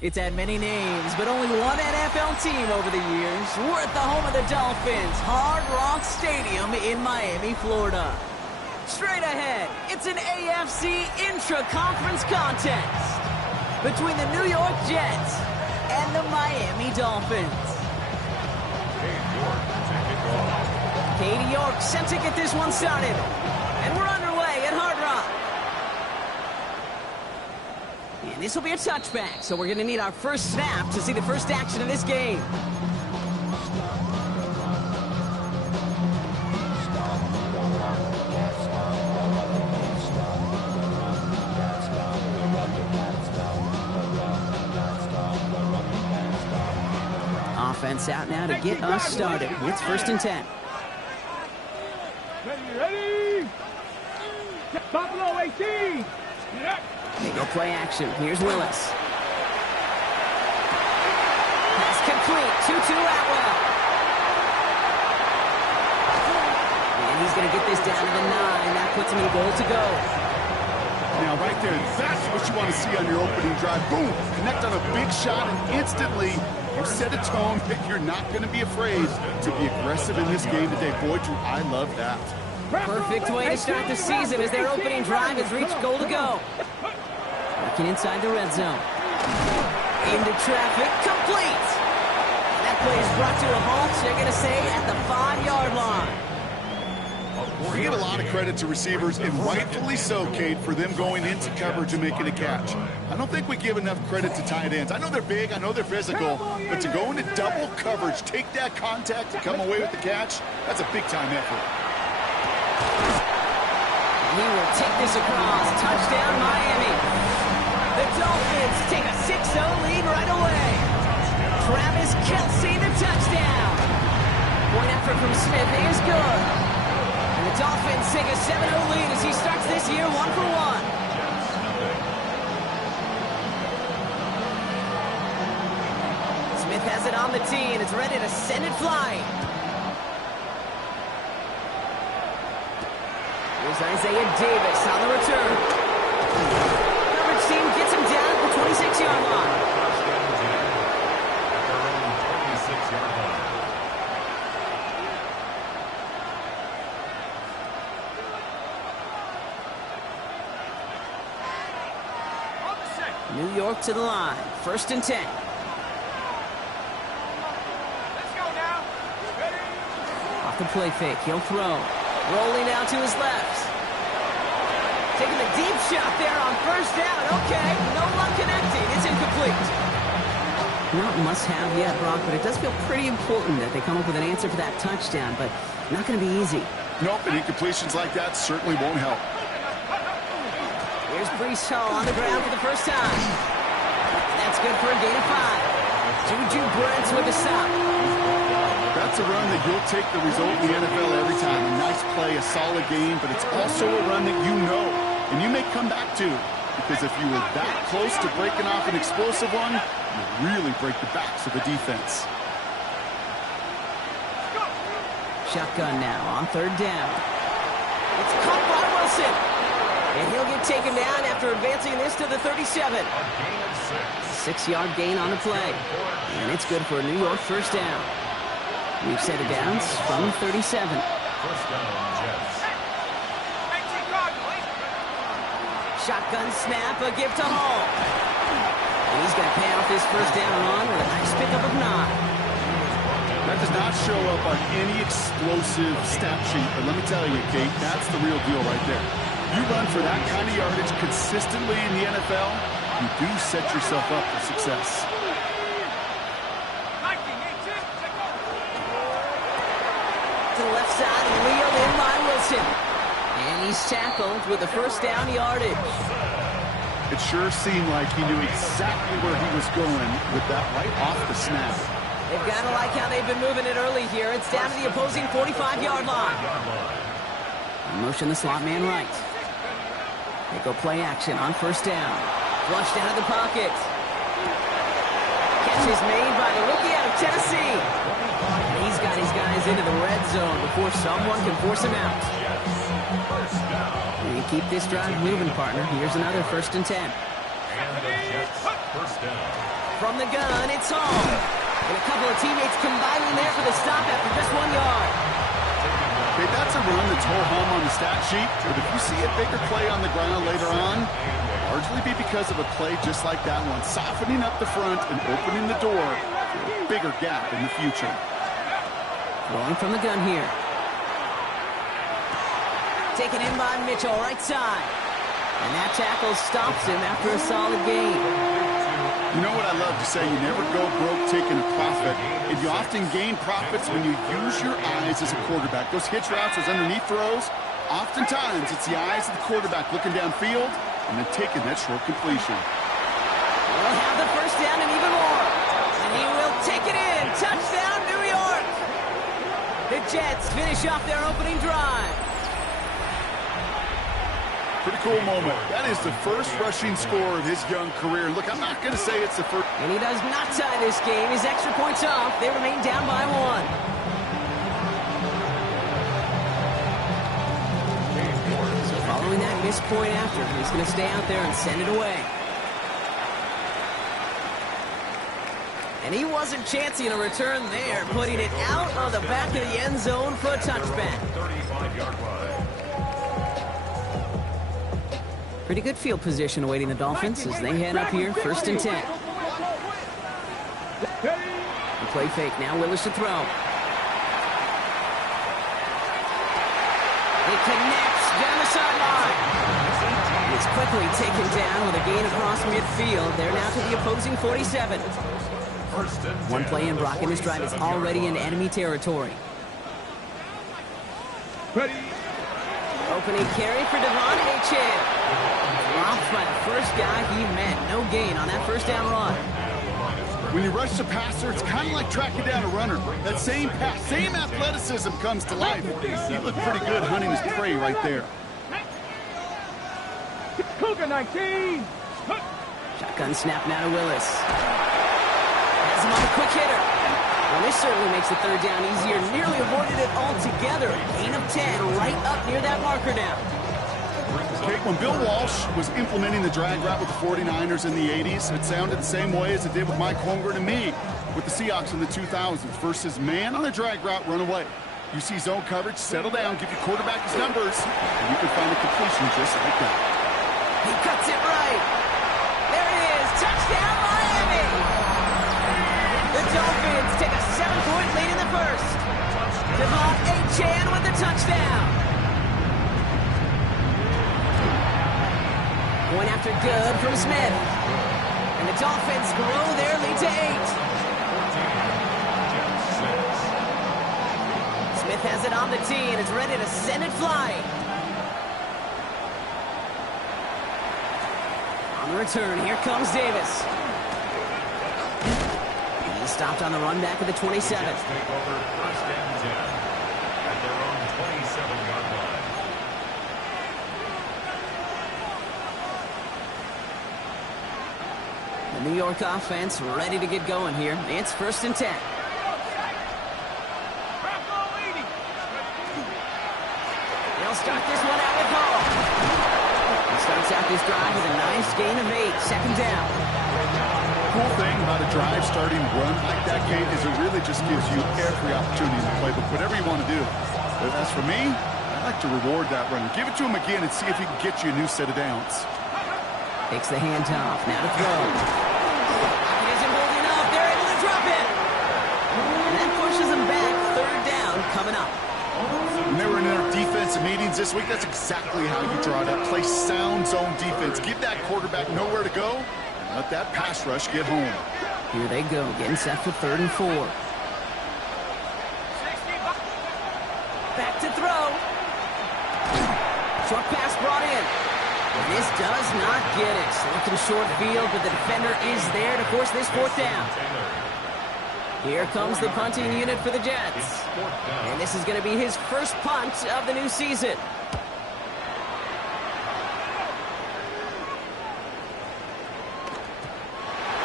It's had many names, but only one NFL team over the years. We're at the home of the Dolphins, Hard Rock Stadium in Miami, Florida. Straight ahead, it's an AFC intra-conference contest between the New York Jets and the Miami Dolphins. Katie York set to get this one started, and we're underway at Hard Rock. And this will be a touchback, so we're going to need our first snap to see the first action of this game. Offense out now to get us started. It's 1st and 10. Ready? Buffalo 18. They go play action. Here's Willis. Pass complete. 2-2 Atwell. And he's going to get this down to the 9. That puts him in goal to go. Now, right there, that's what you want to see on your opening drive. Boom! Connect on a big shot, and instantly you set a tone that you're not going to be afraid to be aggressive in this game today. Boy, do I love that. Perfect way to start the season as their opening drive has reached goal to go. Working inside the red zone. Into traffic, complete. And that play is brought to a halt, they're going to say, at the 5-yard line. We give a lot of credit to receivers, and rightfully so, Kate, for them going into coverage and making a catch. I don't think we give enough credit to tight ends. I know they're big, I know they're physical, but to go into double coverage, take that contact, and come away with the catch, that's a big-time effort. He will take this across. Touchdown, Miami. The Dolphins take a 6-0 lead right away. Travis Kelce, the touchdown. Point effort from Smith is good. And the Dolphins take a 7-0 lead as he starts this year 1-for-1. Smith has it on the tee, and it's ready to send it flying. Here's Isaiah Davis on the return. Coverage team gets him down at the 26-yard line. New York to the line. 1st and 10. Let's go now. Ready? Off the play fake. He'll throw. Rolling out to his left. Taking the deep shot there on 1st down. Okay, no luck connecting. It's incomplete. Not must-have yet, Brock, but it does feel pretty important that they come up with an answer for that touchdown, but not going to be easy. Nope, and incompletions like that certainly won't help. Here's Breece Hall on the ground for the first time. That's good for a gain of 5. Juju Brents with the stop. That's a run that you'll take the result in the NFL every time. A nice play, a solid game, but it's also a run that you know, and you may come back to, because if you were that close to breaking off an explosive one, you really break the backs of the defense. Shotgun now on 3rd down. It's caught by Wilson. And he'll get taken down after advancing this to the 37. 6-yard gain on the play. And it's good for a New York 1st down. We've set it down from 37. Shotgun snap, a gift to Hall. And he's going to pay off his 1st down run with a nice pickup of 9. That does not show up on any explosive stat sheet, but let me tell you, Kate, that's the real deal right there. You run for that kind of yardage consistently in the NFL, you do set yourself up for success. to the left side and wheeled in by Wilson. And he's tackled with the first down yardage. It sure seemed like he knew exactly where he was going with that right off the snap. They've got to like how they've been moving it early here. It's down to the opposing 45-yard line. Motion the slot man right. They go play action on first down. Flushed out of the pocket. Catch is made by the rookie out of Tennessee. And he's got his guys into the red zone before someone can force him out. And keep this drive moving, partner. Here's another 1st and 10. From the gun, it's Hall. And a couple of teammates combining there for the stop after just 1 yard. Okay, that's a run that's ho-hum on the stat sheet, but if you see a bigger play on the ground later on, largely be because of a play just like that one, softening up the front and opening the door for a bigger gap in the future. Rolling from the gun here. Taken in by Mitchell, right side. And that tackle stops him after a solid gain. You know what I love to say, you never go broke taking a profit. And you often gain profits when you use your eyes as a quarterback. Those hitch routes, those underneath throws, oftentimes it's the eyes of the quarterback looking downfield and then taking that short completion. We'll have the first down and even more. And he will take it in. Touchdown, New York. The Jets finish off their opening drive. Pretty cool moment. That is the first rushing score of his young career. Look, I'm not going to say it's the first. And he does not tie this game. His extra points off. They remain down by 1. So following that missed point after, he's going to stay out there and send it away. And he wasn't chancing a return there, putting it out on the back of the end zone for a touchback. 35-yard line. Pretty good field position awaiting the Dolphins as they head up here, 1st and 10. The play fake, now Willis to throw. It connects down the sideline. It's quickly taken down with a gain across midfield. They're now to the opposing 47. One play in, Brock, and this drive is already in enemy territory. Ready. Opening carry for Devon Achane. Dropped by the first guy he met. No gain on that first down run. When you rush the passer, it's kind of like tracking down a runner. That same pass, same athleticism comes to life. He looked pretty good hunting his prey right there. Cougar 19. Shotgun snap now to Willis. Has him on a quick hitter. Well, this certainly makes the third down easier. Nearly avoided it altogether. Gain of 10 right up near that marker now. Okay, when Bill Walsh was implementing the drag route with the 49ers in the 80s, it sounded the same way as it did with Mike Holmgren and me with the Seahawks in the 2000s. Versus man on a drag route, run away. You see zone coverage, settle down, give your quarterback his numbers, and you can find a completion just like that. He cuts it right. There it is. Touchdown, Miami. The Dolphins take a 7-point lead in the first. Devon Achane with the touchdown. Going after good from Smith. And the Dolphins grow their lead to 8. Smith has it on the tee and is ready to send it flying. On the return, here comes Davis. He's stopped on the run back of the 27. Take over 1st and 10 at their own 27-yard line. The New York offense ready to get going here. It's 1st and 10. They'll start this one out with Hall. He starts out this drive with a nice gain of 8. 2nd down. Cool thing about a drive starting run like that, Kate, is it really just gives you every opportunity in the playbook, whatever you want to do. But as for me, I like to reward that run. Give it to him again and see if he can get you a new set of downs. Takes the handoff. Now to throw. He isn't holding up. They're able to drop it. And that pushes him back. 3rd down coming up. When they were in their defensive meetings this week, that's exactly how you draw it up. Play sound zone defense. Give that quarterback nowhere to go. And let that pass rush get home. Here they go. Getting set for 3rd and 4. back to throw. Short pass brought in. This does not get it. Looking short field, but the defender is there to force this fourth down. Here comes the punting unit for the Jets. And this is going to be his first punt of the new season.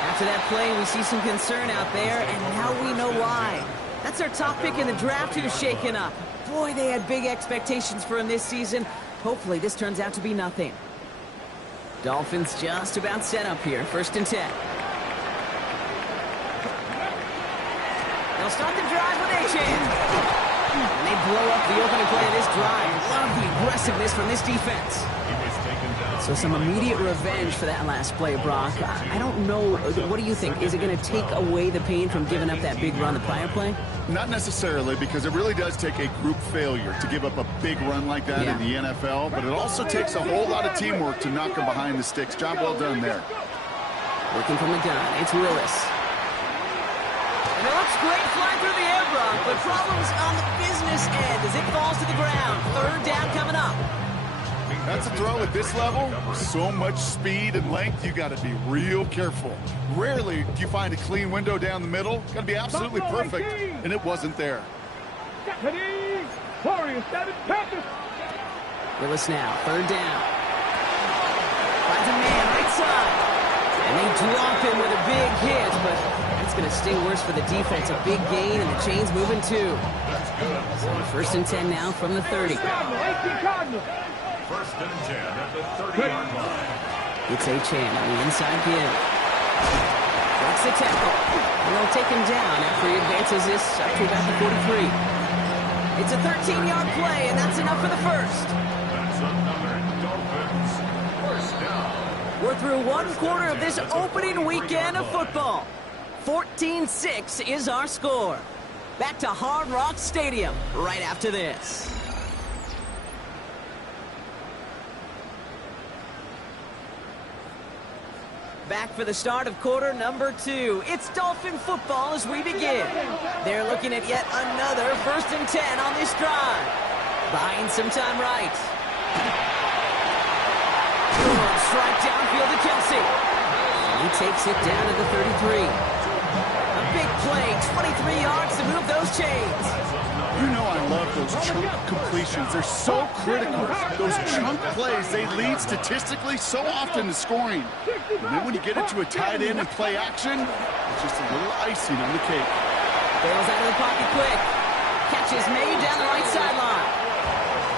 After that play, we see some concern out there, and now we know why. That's our top pick in the draft who's shaken up. Boy, they had big expectations for him this season. Hopefully this turns out to be nothing. Dolphins just about set up here. 1st and 10. They'll start the drive with A-Chan. And they blow up the opening play of this drive. Love the aggressiveness from this defense. So some immediate revenge for that last play, Brock. I don't know. What do you think? Is it going to take away the pain from giving up that big run the prior play? Not necessarily, because it really does take a group failure to give up a big run like that in the NFL, but it also takes a whole lot of teamwork to knock them behind the sticks. Job well done there. Working from the gun, it's Willis. And it looks great flying through the air, Brock, but problems on the business end as it falls to the ground. 3rd down coming up. That's a throw at this level. So much speed and length, you got to be real careful. Rarely do you find a clean window down the middle. Got to be absolutely perfect, and it wasn't there. Willis now, 3rd down. Finds a man right side. And they drop him with a big hit, but that's going to sting worse for the defense. A big gain, and the chain's moving too. So 1st and 10 now from the 30. 1st and 10 at the 30-yard line. It's A-Chan on the inside give. Breaks the tackle. And they'll take him down after he advances this up to about the 43. It's a 13-yard play, and that's enough for the first. That's another Dolphins 1st down. We're through 1/4 of this opening weekend of football. 14-6 is our score. Back to Hard Rock Stadium right after this. Back for the start of quarter number 2. It's Dolphin football as we begin. They're looking at yet another 1st and 10 on this drive. Buying some time right. Good strike downfield to Kelsey. And he takes it down to the 33. A big play, 23 yards to move those chains. You know I love those chunk completions. They're so critical. Those chunk plays, they lead statistically so often to scoring. And then when you get it to a tight end and play action, it's just a little icing on the cake. Bails out of the pocket quick. Catch is made down the right sideline.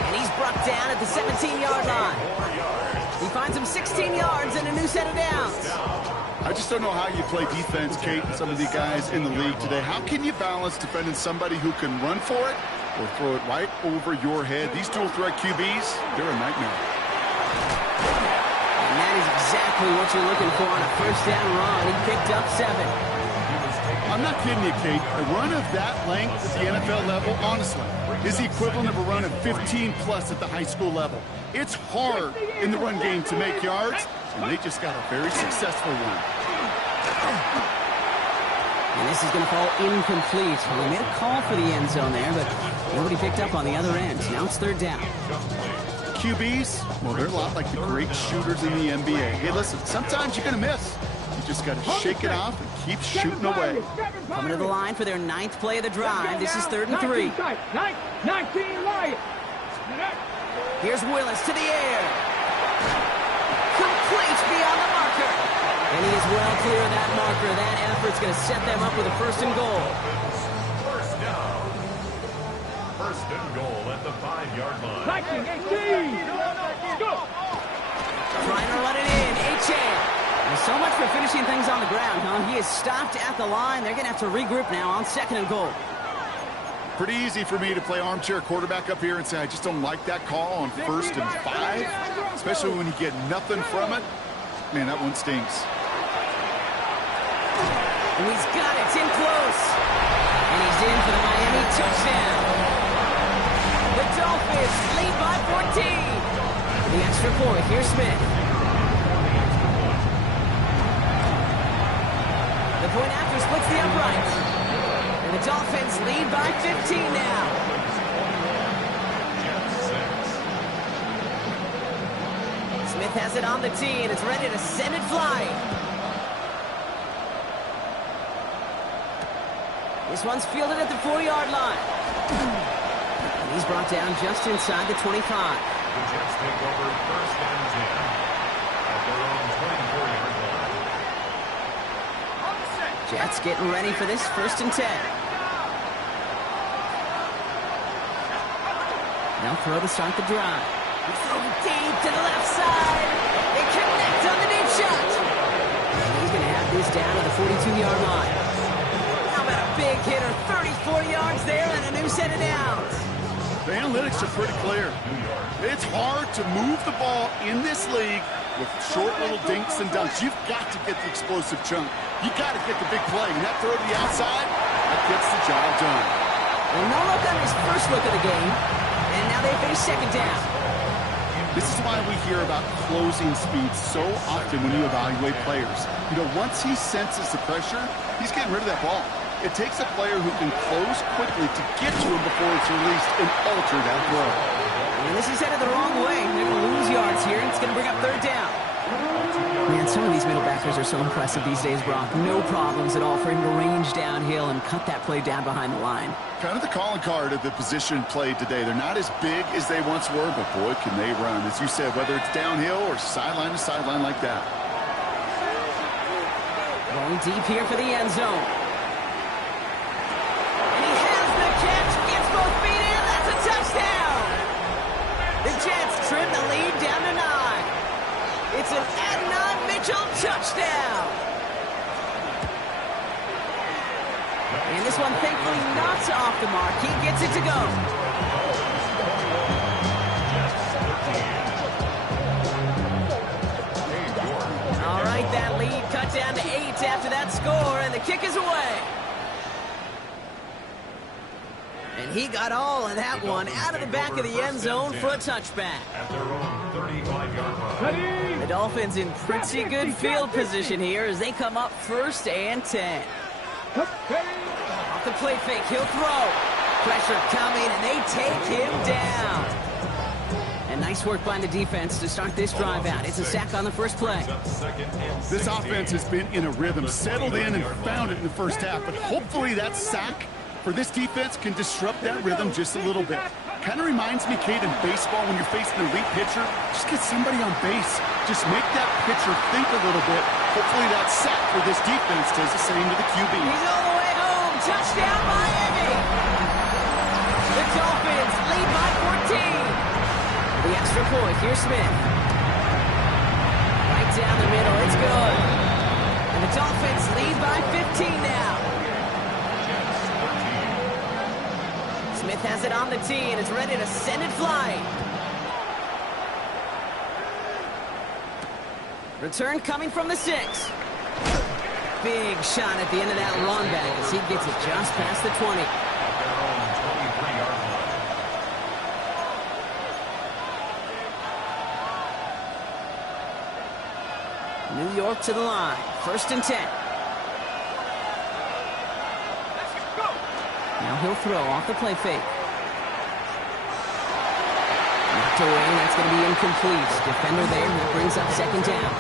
And he's brought down at the 17-yard line. He finds him 16 yards and a new set of downs. I just don't know how you play defense, Kate, and some of the guys in the league today. How can you balance defending somebody who can run for it or throw it right over your head? These dual threat QBs, they're a nightmare. And that is exactly what you're looking for on a 1st down run. He picked up 7. I'm not kidding you, Kate. A run of that length at the NFL level, honestly, is the equivalent of a run of 15-plus at the high school level. It's hard in the run game to make yards, and they just got a very successful one. And this is going to fall incomplete. Well, they made a call for the end zone there, but nobody picked up on the other end. Now it's 3rd down. QBs, well, they're a lot like the great shooters in the NBA. Hey, listen, sometimes you're going to miss. You just got to shake it off and keep shooting away. Coming to the line for their 9th play of the drive. This is 3rd and 3. 19 right. Here's Willis to the air. Complete beyond the marker. And he is well clear of that marker. That effort's going to set them up with a 1st and goal. 1st down. 1st and goal at the 5-yard line. 18. Go. Trying to run it in. A-Chan. And so much for finishing things on the ground, huh? He is stopped at the line. They're going to have to regroup now on 2nd and goal. Pretty easy for me to play armchair quarterback up here and say I just don't like that call on 1st and 5, especially when you get nothing from it. Man, that one stings. And he's got it. It's in close. And he's in for the Miami touchdown. The Dolphins lead by 14. The extra point. Here's Smith. The point after splits the uprights. And the Dolphins lead by 15 now. has it on the tee, and it's ready to send it flying. This one's fielded at the 40-yard line. And he's brought down just inside the 25. The Jets take over first and 10 at their own 24-yard line. Jets getting ready for this first and 10. They'll throw to start the drive. He's throwing deep to the left side. They connect on the deep shot. And he's going to have this down to the 42-yard line. How about a big hitter, 34 yards there and a new set of downs. The analytics are pretty clear. It's hard to move the ball in this league with short little dinks and dunks. You've got to get the explosive chunk. You got to get the big play. And that throw to the outside, that gets the job done. Well, no look on his first look of the game. And now they face second down. This is why we hear about closing speed so often when you evaluate players. You know, once he senses the pressure, he's getting rid of that ball. It takes a player who can close quickly to get to him before it's released and alter that throw. And this is headed the wrong way. They're going to lose yards here. It's going to bring up third down. Man, some of these middle backers are so impressive these days, Brock. No problems at all for him to range downhill and cut that play down behind the line. Kind of the calling card of the position played today. They're not as big as they once were, but boy, can they run. As you said, whether it's downhill or sideline to sideline like that. Going deep here for the end zone. And he has the catch, gets both feet in, that's a touchdown! The Jets trim the lead down to 9. It's an Adnan Mitchell touchdown! And this one thankfully not off the mark. He gets it to go. All right, that lead cut down to 8 after that score, and the kick is away. And he got all of that one out of the back of the end zone for a touchback. At their own 35-yard line. The Dolphins in pretty good field position here as they come up first and 10. Off the play fake, he'll throw. Pressure coming, and they take him down. And nice work by the defense to start this drive out. It's a sack on the first play. This offense has been in a rhythm, settled in and found it in the first half, but hopefully that sack for this defense can disrupt that rhythm just a little bit. Kind of reminds me, Kate, in baseball when you're facing an elite pitcher, just get somebody on base. Just make that pitcher think a little bit. Hopefully that sack for this defense does the same to the QB. He's all the way home. Touchdown, Miami. The Dolphins lead by 14. The extra point, here's Smith. Right down the middle, it's good. And the Dolphins lead by 15 now. Smith has it on the tee, and it's ready to send it flying. Return coming from the 6. Big shot at the end of that run back as he gets it just past the 20. New York to the line. First and 10. Now he'll throw off the play fake. Knocked away, that's going to be incomplete. Defender there, that brings up second down.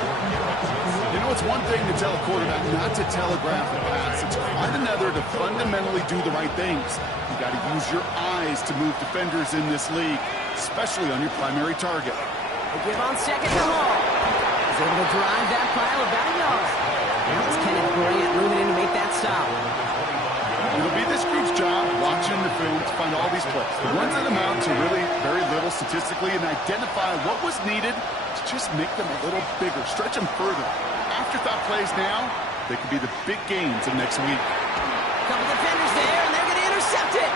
You know, it's one thing to tell a quarterback not to telegraph a pass. It's quite another to fundamentally do the right things. You got to use your eyes to move defenders in this league, especially on your primary target. They give on second to Hall. He's able to drive that pile about a yard. Now it's Kenneth Bryant moving in to make that stop. It'll be this group's job watching the film to find all these plays. The ones that amount to really very little statistically and identify what was needed to just make them a little bigger, stretch them further. Afterthought plays now, they could be the big gains of next week. Couple defenders there, and they're going to intercept it.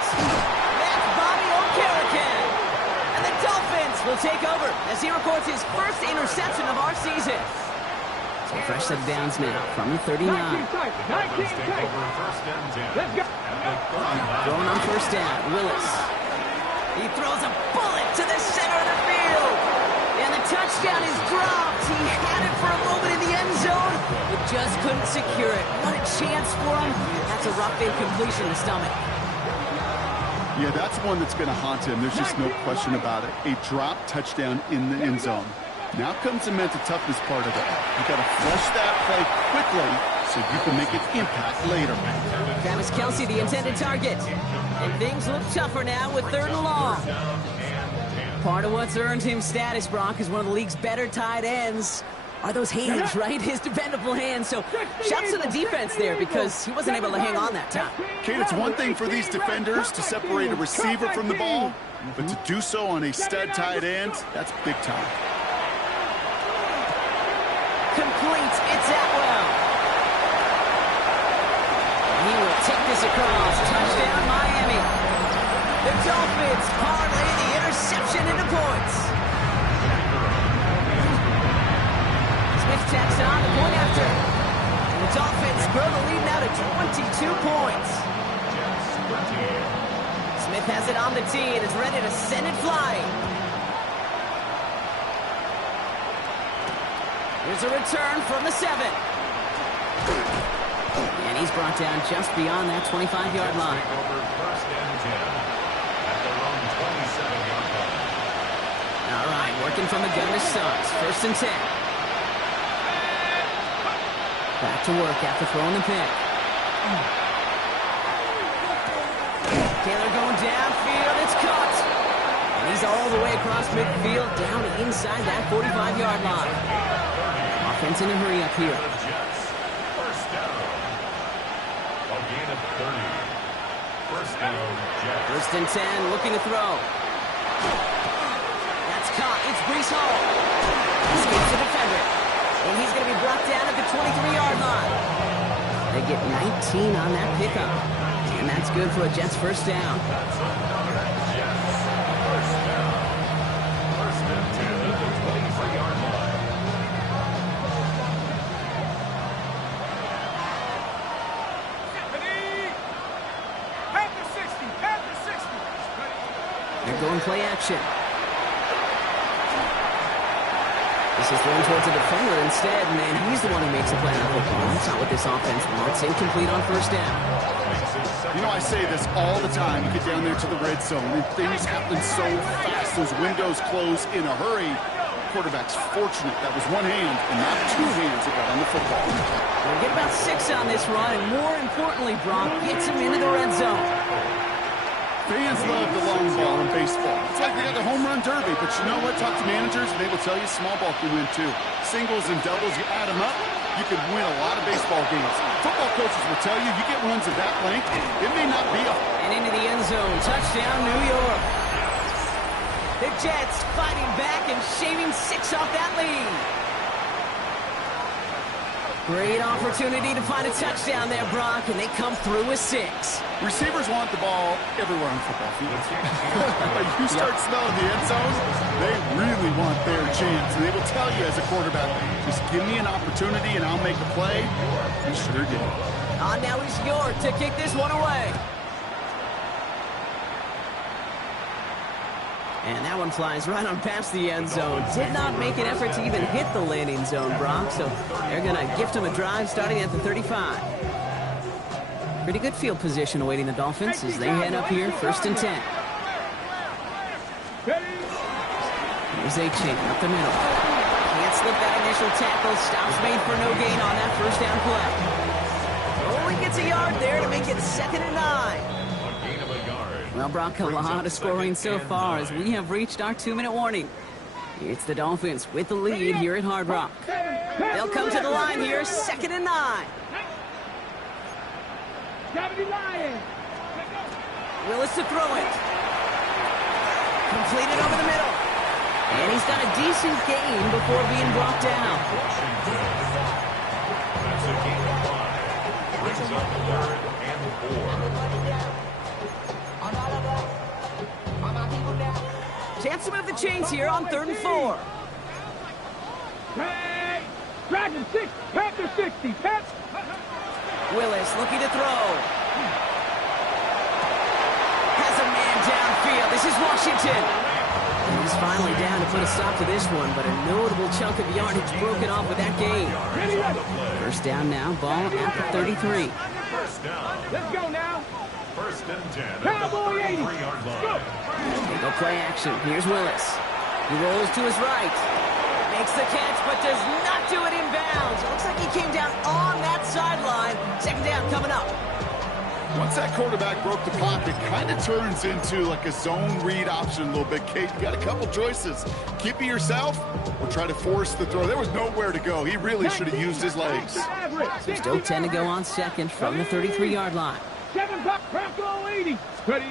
That's Bobby Okereke. And the Dolphins will take over as he records his first interception of our season. So fresh set of downs now from the 39. 19 tight. Let's go. Going on first down, Willis. He throws a bullet to the center of the field. And the touchdown is dropped. He had it for a moment in the end zone, but just couldn't secure it. What a chance for him. That's a rough incompletion to stomach. Yeah, that's one that's going to haunt him. There's just no question about it. A drop touchdown in the end zone. Now comes the mental toughness part of it. You got to flush that play quickly so you can make an impact later. Travis Kelce, the intended target. And things look tougher now with 3rd and long. Part of what's earned him status, Brock, is one of the league's better tight ends. Are those hands, right? His dependable hands. So shouts to the defense there because he wasn't able to hang on that time. Kate, it's one thing for these defenders to separate a receiver from the ball, but to do so on a stud tight end, that's big time. Complete. It's Atwell. He will take this across. Touchdown, Miami. The Dolphins parlay the interception into points. Smith tacks on the point after. And the Dolphins grow the lead now to 22 points. Smith has it on the tee and is ready to send it flying. Here's a return from the 7. And he's brought down just beyond that 25-yard line. All right, working from the gun to Suggs. 1st and 10. Back to work after throwing the pick. Taylor going downfield. It's caught. And he's all the way across midfield down inside that 45-yard line. Offense in a hurry up here. First down. A gain of 30. First down, Jets. 1st and 10, looking to throw. That's caught. It's Breece Hall. Escapes the defender. And he's going to be brought down at the 23-yard line. They get 19 on that pickup. And that's good for a Jets first down. That's another Jets. First down. 1st and 10 at the 23-yard line. They're going play action. This is thrown towards the defender instead, man. He's the one who makes the play on football. That's not what this offense wants. Incomplete on 1st down. You know, I say this all the time. You get down there to the red zone, and things happen so fast. Those windows close in a hurry. Quarterback's fortunate that was one hand and not 2 hands that got on the football. We'll get about 6 on this run, and more importantly, Brock gets him into the red zone. Fans love the long ball in baseball. It's like they got the home run derby, but you know what? Talk to managers, and they will tell you small ball can win too. Singles and doubles, you add them up, you can win a lot of baseball games. Football coaches will tell you, you get runs of that length, it may not be a... And into the end zone, touchdown New York. The Jets fighting back and shaving 6 off that lead. Great opportunity to find a touchdown there, Brock, and they come through with 6. Receivers want the ball everywhere on the football field. You start smelling the end zone, they really want their chance. And they will tell you as a quarterback, just give me an opportunity and I'll make a play. You sure did. Now it's York to kick this one away. And that one flies right on past the end zone. Did not make an effort to even hit the landing zone, Brock. So they're going to gift him a drive starting at the 35. Pretty good field position awaiting the Dolphins as they head up here, 1st and 10. Here's A-Chain up the middle. Can't slip that initial tackle. Stops made for no gain on that 1st down play. Only gets a yard there to make it 2nd and 9. Well, Brock, a lot of scoring so far as we have reached our 2-minute warning. It's the Dolphins with the lead here at Hard Rock. They'll come to the line here, 2nd and 9. Willis to throw it. Completed over the middle. And he's done a decent gain before being brought down. That's a gain of 5. Brings up 3rd and 4. Chance to move the chains here on 3rd and 4. Hey, Dragon 6, Panther 60, Willis looking to throw. Has a man downfield. This is Washington. And he's finally down to put a stop to this one, but a notable chunk of yardage broken off with that gain. 1st down now, ball at the 33. 1st down. Let's go now. 1st and 10. Cowboy 80. 3-yard line. They go play action. Here's Willis. He rolls to his right. Makes Makes the catch, but does not do it in bounds. It looks like he came down on that sideline. Second down coming up. Once that quarterback broke the pocket, kind of turns into like a zone read option a little bit. Kate, you got a couple choices. Keep it yourself or try to force the throw. There was nowhere to go. He really should have used his legs. So still 10 to go on second from the 33-yard line. 7 Bronco 80. Ready.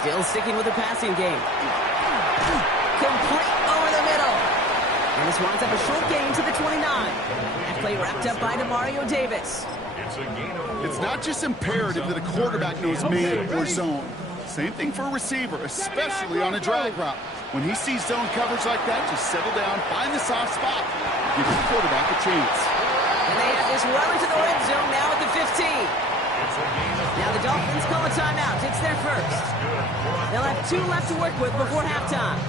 Still sticking with the passing game. Complete over the middle. And this winds up a short gain to the 29. That play wrapped up by DeMario Davis. It's not just imperative that a quarterback knows man or zone. Same thing for a receiver, especially on a drag route. When he sees zone coverage like that, just settle down, find the soft spot, give the quarterback a chance. And they have this well into the red zone now at the 15. Now the Dolphins call a timeout. It's their first. They'll have 2 left to work with before halftime.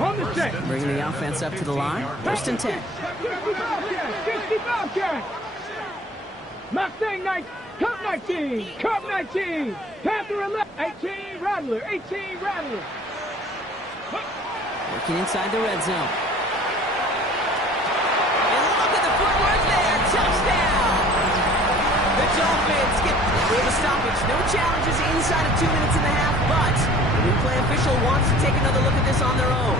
On the set. Bringing the offense up to the line. First and 10. 60 Bobcats. Mustang 19. Cup 19. Cup 19. Panther 11. 18 Rattler. 18 Rattler. Working inside the red zone. And look at the footwork there. Touchdown. The Dolphins get the stoppage. No challenges inside of 2 minutes and a half, but the replay official wants to take another look at this on their own.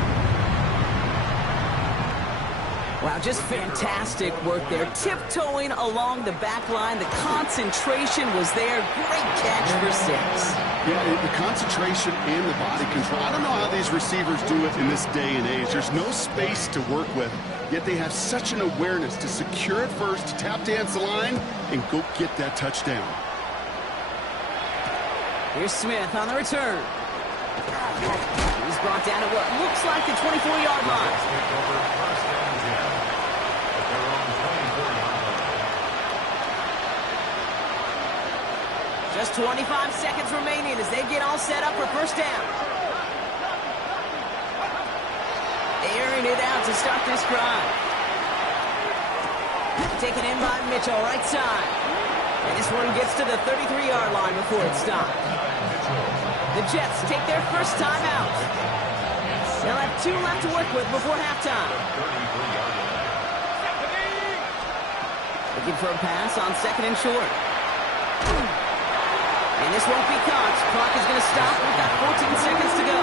Wow, just fantastic work there. Tiptoeing along the back line. The concentration was there. Great catch for 6. Yeah, the concentration and the body control. I don't know how these receivers do it in this day and age. There's no space to work with, yet they have such an awareness to secure it first, to tap dance the line, and go get that touchdown. Here's Smith on the return. He's brought down at what looks like the 24-yard line. Just 25 seconds remaining as they get all set up for first down. Airing it out to start this drive. Taken in by Mitchell, right side. And this one gets to the 33-yard line before it's stopped. The Jets take their first time out. They'll have 2 left to work with before halftime. Looking for a pass on second and short. And this won't be caught. Clock is going to stop. We've got 14 seconds to go.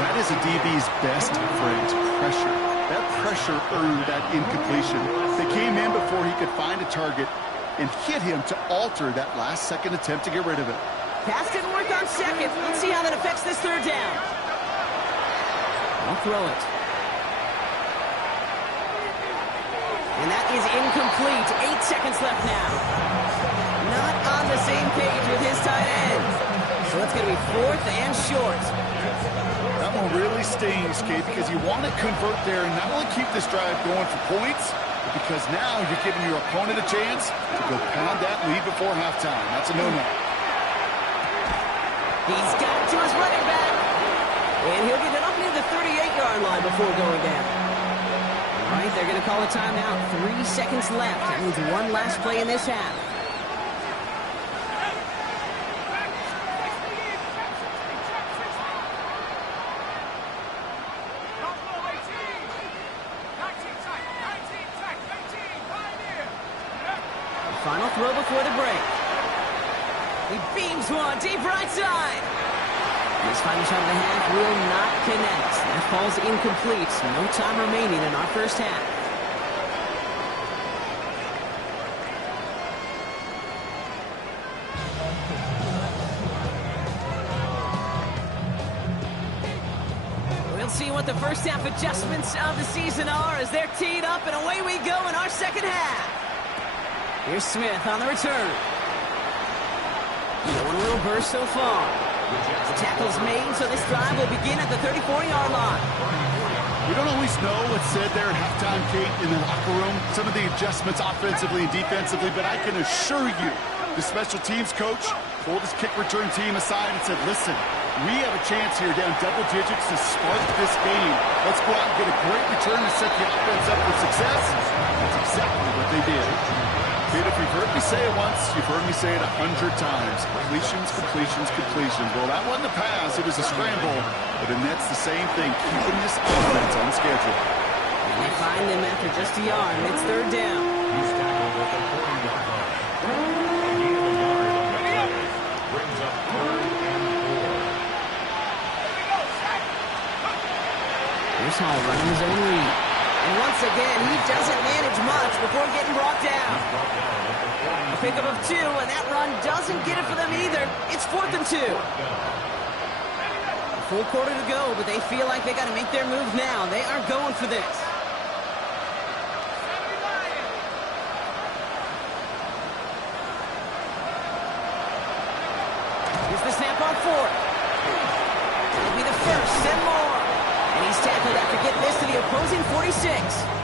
That is a DB's best friend, pressure. That pressure earned that incompletion. They came in before he could find a target and hit him to alter that last-second attempt to get rid of it. Pass didn't work on second. Let's see how that affects this third down. I'll throw it. And that is incomplete. 8 seconds left now. Not on the same page with his tight end. So it's going to be 4th and short. That one really stings, Kate, because you want to convert there and not only keep this drive going for points, but because now you're giving your opponent a chance to go pound that lead before halftime. That's a no-no. He's got it to his running back. And he'll get it up near the 38-yard line before going down. All right, they're going to call a timeout. 3 seconds left. That means one last play in this half. Final throw before the break. He beams one deep right side. This final shot of the half will not connect. That falls incomplete. No time remaining in our first half. We'll see what the first half adjustments of the season are as they're teed up, and away we go in our second half. Here's Smith on the return. Showing a little burst so far. The tackle's made, so this drive will begin at the 34-yard line. We don't always know what's said there at halftime, Kate, in the locker room. Some of the adjustments offensively and defensively, but I can assure you the special teams coach pulled his kick return team aside and said, listen, we have a chance here down double digits to spark this game. Let's go out and get a great return to set the offense up for success. That's exactly what they did. Kate, if you've heard me say it once, you've heard me say it 100 times. Completions, completions, completions. Well, that wasn't a pass. It was a scramble. But then that's the same thing, keeping this offense on schedule. And they find them after just a yard, and it's third down. He's tackled at the 40-yard line. A gain of a yard on the play. Brings up 3rd and 4. Here's Hall running his own read. And once again, he doesn't manage much before getting brought down. A pickup of 2, and that run doesn't get it for them either. It's 4th and 2. A full quarter to go, but they feel like they got to make their move now. They are going for this. Here's the snap on 4th. It'll be the first and more. And he's tackled after getting this to the opposing 46.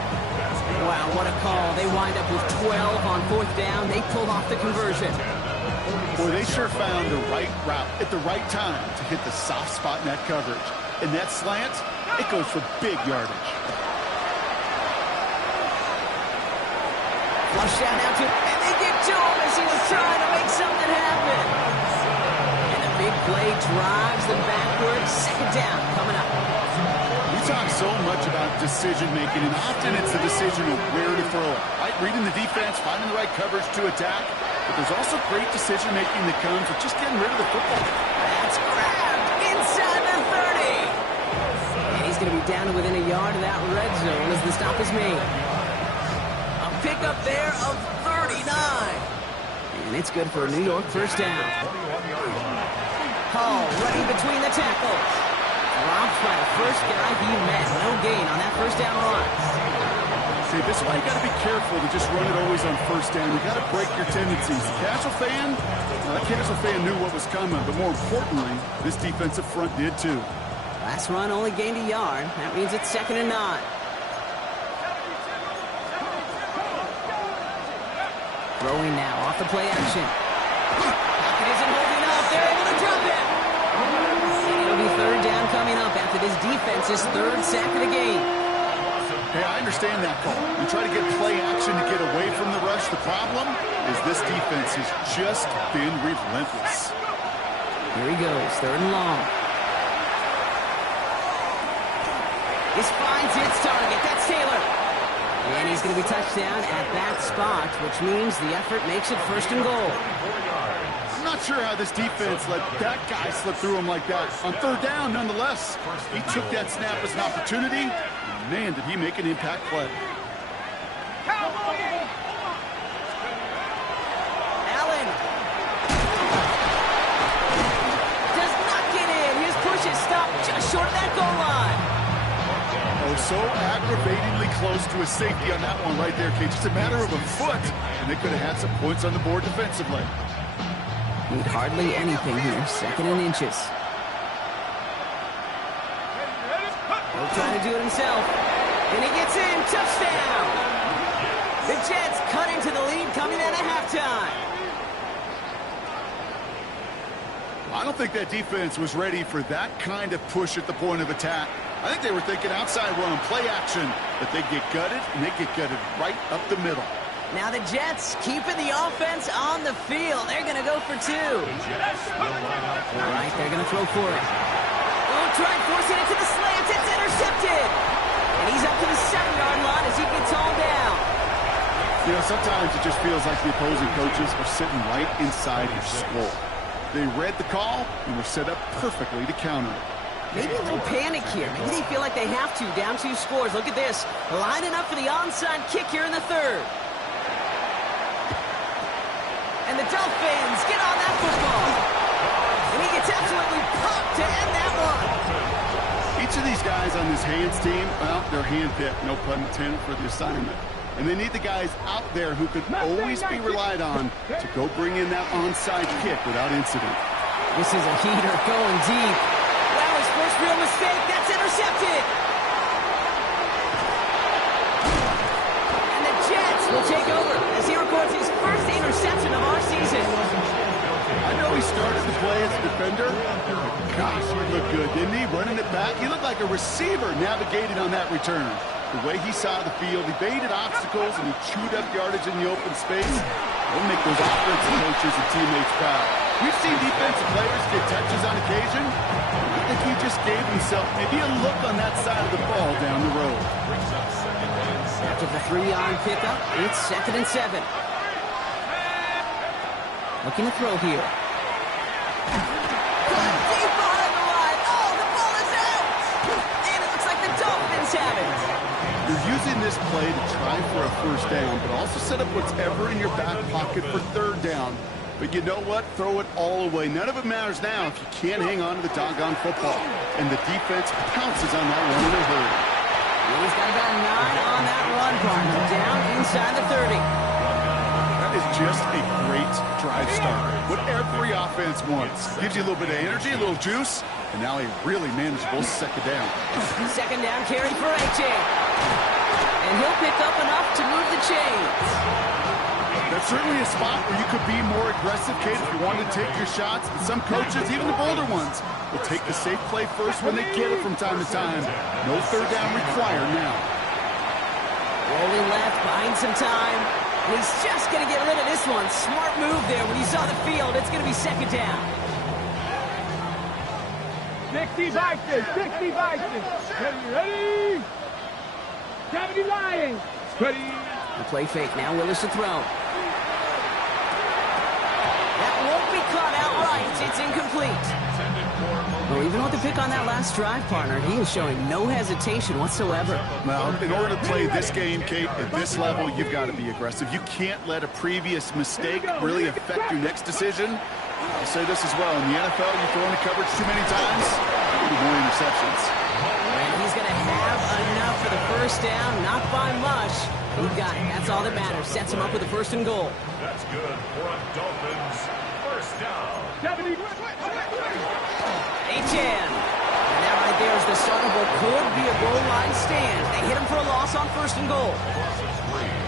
Wow, what a call. They wind up with 12 on 4th down. They pulled off the conversion. Boy, they sure found the right route at the right time to hit the soft spot in that coverage. And that slant, it goes for big yardage. Flush down now to, and they get to him as he was trying to make something happen. And the big play drives them backwards. 2nd down coming up. We talk so much about decision-making, and often it's the decision of where to throw it. Right? Reading the defense, finding the right coverage to attack. But there's also great decision-making that comes with just getting rid of the football. That's grabbed inside the 30. And he's going to be down to within a yard of that red zone as the stop is made. A pickup there of 39. And it's good for a New York first down. Hall running between the tackles. Dropped by the first guy he met. No gain on that first down run. See, this is why you got to be careful to just run it always on first down. You got to break your tendencies. The casual fan knew what was coming, but more importantly, this defensive front did too. Last run only gained a yard. That means it's 2nd and 9. Throwing now off the play action. Pocket isn't holding up. They're able to drop it. And it'll be 3rd down coming up after this defense's 3rd sack of the game. Hey, I understand that call. You try to get play action to get away from the rush. The problem is this defense has just been relentless. Here he goes, 3rd and long. This finds its target. That's Taylor. And he's going to be touched down at that spot, which means the effort makes it 1st and goal. I'm not sure how this defense let that guy slip through him like that. On 3rd down, nonetheless, he took that snap as an opportunity. Man, did he make an impact play. Allen does not get in. His push is stopped just short of that goal line. Oh, so aggravatingly close to a safety on that one right there, Kate. Just a matter of a foot, and they could have had some points on the board defensively. Need hardly anything here. 2nd and inches. He'll try to do it himself. And he gets in. Touchdown! The Jets cut into the lead coming out of halftime. I don't think that defense was ready for that kind of push at the point of attack. I think they were thinking outside run, play action, but they get gutted, and they get gutted right up the middle. Now the Jets keeping the offense on the field. They're going to go for 2. All right, they're going to throw for it. Oh, try forcing it to the slant. It's intercepted. And he's up to the 7-yard line as he gets hauled down. You know, sometimes it just feels like the opposing coaches are sitting right inside your skull. They read the call and were set up perfectly to counter it. Maybe a little panic here. Maybe they feel like they have to. Down 2 scores. Look at this. Lining up for the onside kick here in the 3rd. And the Dolphins get on that football. And he gets absolutely pumped to end that one. Each of these guys on this Hands team, well, they're hand-picked, no pun intended, for the assignment. And they need the guys out there who could always be relied on to go bring in that onside kick without incident. This is a heater going deep. That was first real mistake. That's intercepted. And the Jets will take over as he records his first interception of our season. I know he started the play as a defender. Gosh, he looked good, didn't he? Running it back. He looked like a receiver navigating on that return. The way he saw the field, he baited obstacles, and he chewed up yardage in the open space. He'll make those offensive coaches and teammates proud. We've seen defensive players get touches on occasion. I think he just just gave himself maybe a look on that side of the ball down the road. After the 3-yard pickup, it's 2nd and 7. Looking to throw here. Deep behind the line. Oh, the ball is out! And it looks like the Dolphins have it. You're using this play to try for a first down, but also set up whatever in your back pocket for 3rd down. But you know what? Throw it all away. None of it matters now if you can't hang on to the doggone football. And the defense pounces on that one in a hurry. He's got about 9 on that run, partner. Down inside the 30. That is just a great drive start. What every offense wants. Gives you a little bit of energy, a little juice, and now a really manageable 2nd down. 2nd down carry for AJ. And he'll pick up enough to move the chains. That's certainly a spot where you could be more aggressive, Kate, if you wanted to take your shots. But some coaches, even the bolder ones, will take the safe play first when they get it from time to time. No 3rd down required now. Rolling left, buying some time. He's just going to get rid of this one. Smart move there. When he saw the field, it's going to be 2nd down. 60 Vikings, 60 Vikings. Ready? 70 Lions. Ready. The play fake now. Willis to throw. That won't be caught outright. It's incomplete. Well, even with the pick on that last drive, partner, he is showing no hesitation whatsoever. Well, in order to play this game, Kate, at this level, you've got to be aggressive. You can't let a previous mistake really affect your next decision. I'll say this as well. In the NFL, you throw into coverage too many times, you'll be more interceptions. And he's going to have enough for the 1st down. Not by much. He got it. That's all that matters. Sets him up with a 1st and goal. That's good for a Dolphins 1st down. 70. H.N. And that right there is the start of what could be a goal line stand. They hit him for a loss on 1st and goal.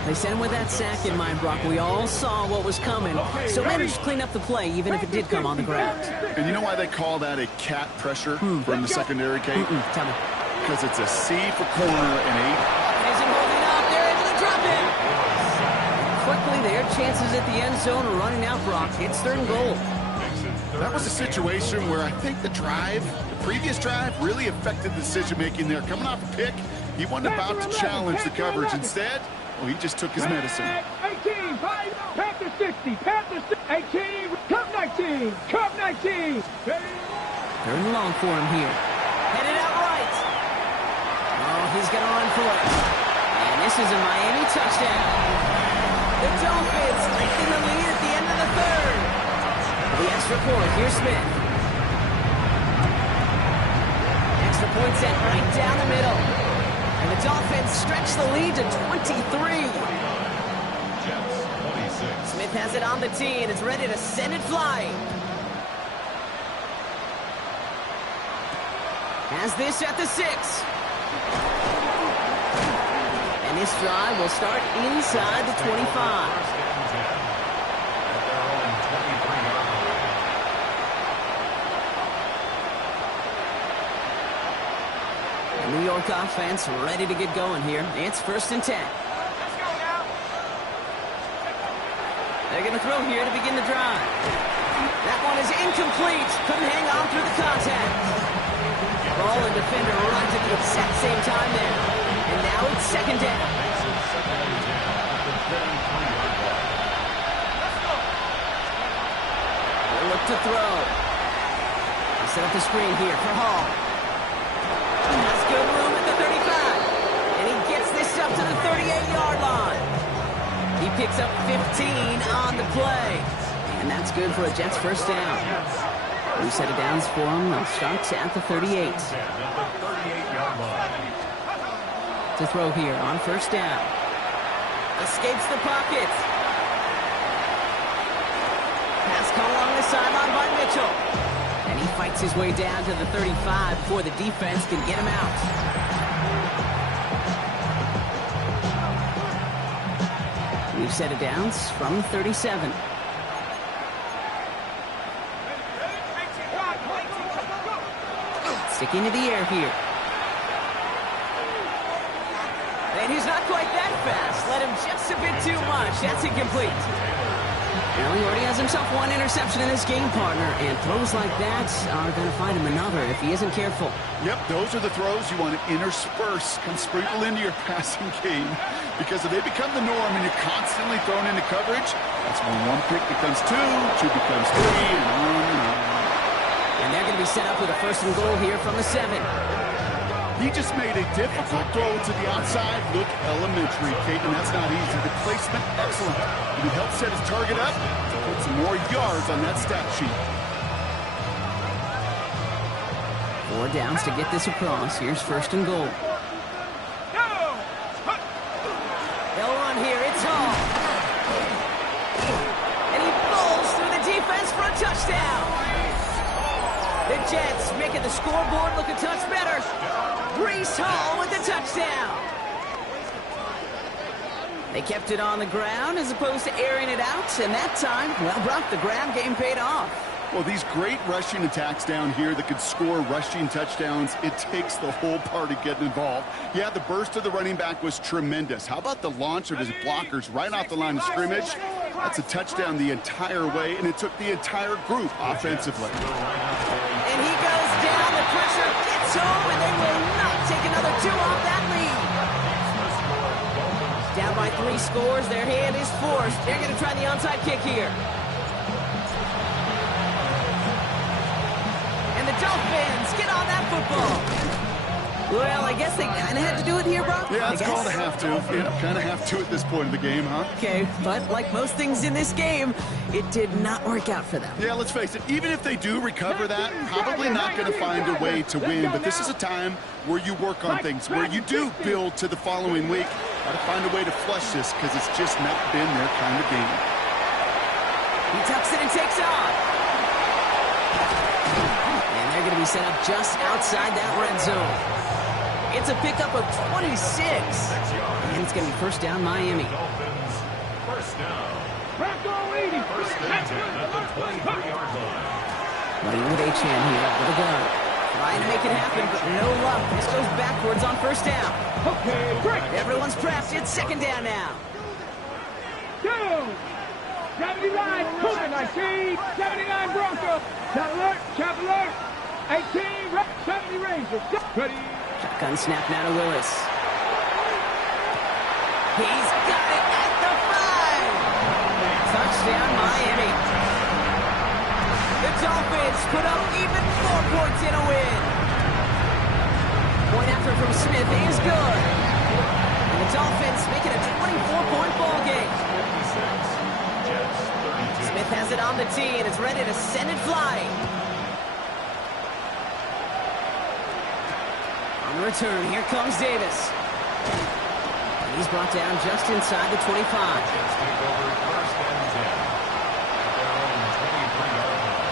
They sent him with that sack in mind, Brock. We all saw what was coming, so managed to clean up the play, even if it did come on the ground. And you know why they call that a cat pressure from the secondary, Kate? Tell me. Because it's a C for corner and a... Isn't holding up. They're able to drop it. Quickly, their chances at the end zone are running out, Brock. It's 3rd and goal. That was a situation where I think the previous drive, really affected the decision-making there. Coming off a pick, he wasn't about to challenge the coverage. Instead, well, he just took his medicine. 18, Panther 60, Panther 18, Cup 19, Cup 19. 3rd and long for him here. Headed out right. Oh, he's going to run for it. And this is a Miami touchdown. The Dolphins taking the lead at the end of the 3rd. The extra point, here's Smith. Extra point set right down the middle. And the Dolphins stretch the lead to 23. Smith has it on the tee and is ready to send it flying. Has this at the 6. And this drive will start inside the 25. New York offense ready to get going here. It's 1st and 10. They're going to throw here to begin the drive. That one is incomplete. Couldn't hang on through the contact. Ball and defender runs at the exact same time there. And now it's 2nd down. They'll look to throw. They set up the screen here for Hall. Has good room at the 35. And he gets this up to the 38-yard line. He picks up 15 on the play. And that's good for a Jets 1st down. New set of downs for him. They'll start at the 38. To throw here on 1st down. Escapes the pocket. Pass caught along the sideline by Mitchell. And he fights his way down to the 35 before the defense can get him out. New set of downs from 37. Sticking to the air here. And he's not quite that fast. Let him just a bit too much. That's incomplete. Well, he already has himself one interception in this game, partner, and throws like that are going to find him another if he isn't careful. Yep, those are the throws you want to intersperse and sprinkle into your passing game, because if they become the norm and you're constantly thrown into coverage, that's when one pick becomes two becomes three, and on and on. And they're going to be set up with a 1st and goal here from the 7. He just made a difficult throw to the outside. Look elementary, Kate, and that's not easy. The placement, excellent. He helped set his target up to put some more yards on that stat sheet. 4 downs to get this across. Here's 1st and goal. They'll run here. It's Hall. And he bowls through the defense for a touchdown. The Jets making the scoreboard look a touch better. Breece Hall with the touchdown. They kept it on the ground as opposed to airing it out, and that time, well, Brock, the ground game paid off. Well, these great rushing attacks down here that could score rushing touchdowns, it takes the whole party getting involved. Yeah, the burst of the running back was tremendous. How about the launch of his blockers right off the line of scrimmage? That's a touchdown the entire way, and it took the entire group offensively. And he goes down, the pressure gets home, and they will not take another 2 off that lead. Down by 3 scores, their hand is forced. They're going to try the onside kick here. And the Dolphins get on that football. Well, I guess they kind of had to do it here, Brock. Yeah, it's called a have to. Yeah, kind of have to at this point in the game, huh? Okay, but like most things in this game, it did not work out for them. Yeah, let's face it, even if they do recover that, probably not going to find a way to win. But this is a time where you work on things, where you do build to the following week. Got to find a way to flush this, because it's just not been their kind of game. He tucks it and takes off. And they're going to be set up just outside that red zone. It's a pickup of 26. And it's going to be 1st down, Miami. Dolphins, 1st down. First and 10 at the 23-yard line. Running with H-Chan here with a gun. Trying to make it happen, but no luck. This goes backwards on 1st down. Okay, break. Everyone's prepped. It's 2nd down now. Go. 70 line, Cougar 19, 79 Bronco. Chop alert. 18, 70 Rangers. Ready. Shotgun snap now to Willis. He's got it at the 5. Touchdown, Miami. The Dolphins put up even more points in a win. Point after from Smith is good. And the Dolphins make it a 24-point ball game. Smith has it on the tee, and it's ready to send it flying. On the return, here comes Davis. And he's brought down just inside the 25. Jets take over 1st and 10 at their own 23-yard line.